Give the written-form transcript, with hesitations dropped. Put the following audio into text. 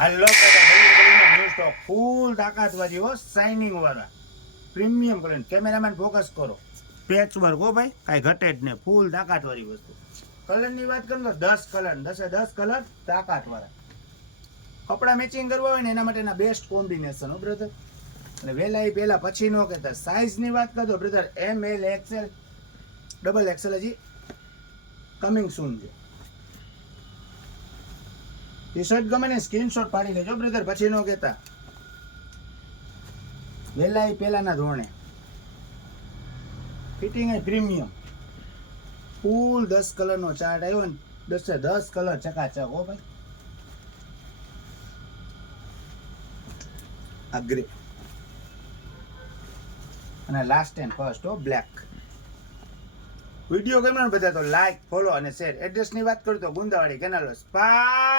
હાલો new stock ફૂલ તાકાતવાળી હો, shining વાળા premium colour. Cameraman focus કરો. પેચ વર્ક હો ભાઈ, કાંઈ ઘટે જ ને. ફૂલ તાકાતવાળી વસ્તુ. કલરની વાત કરું તો 10 કલર, 10 કલર તાકાતવાળા. કપડા મેચિંગ કરવા હોય ને એના માટેના બેસ્ટ કોમ્બિનેશન હો બ્રધર. એટલે વહેલા એ પહેલા પછી નો કહેતા. સાઇઝની વાત કરતો brother, M L XL double XL હજી કમિંગ સૂન છે. ટી શર્ટ ગમે ને સ્ક્રીનશોટ પાડી લેજો બ્રધર, પછી નો કહેતા. વહેલા એ પહેલાના ધોરણે ફિટિંગ એ પ્રીમિયમ. ફૂલ 10 કલરનો ચાર્ટ આવ્યો ને, 10 કલર ચકાચક હો ભાઈ. આ ગ્રે અને લાસ્ટ એન્ડ ફર્સ્ટ હો બ્લેક. વિડીયો ગમ્યો ને બધા તો લાઈક, ફોલો અને શેર. એડ્રેસની વાત કરું તો ગુંદાવાડી કેનાલ સ્પા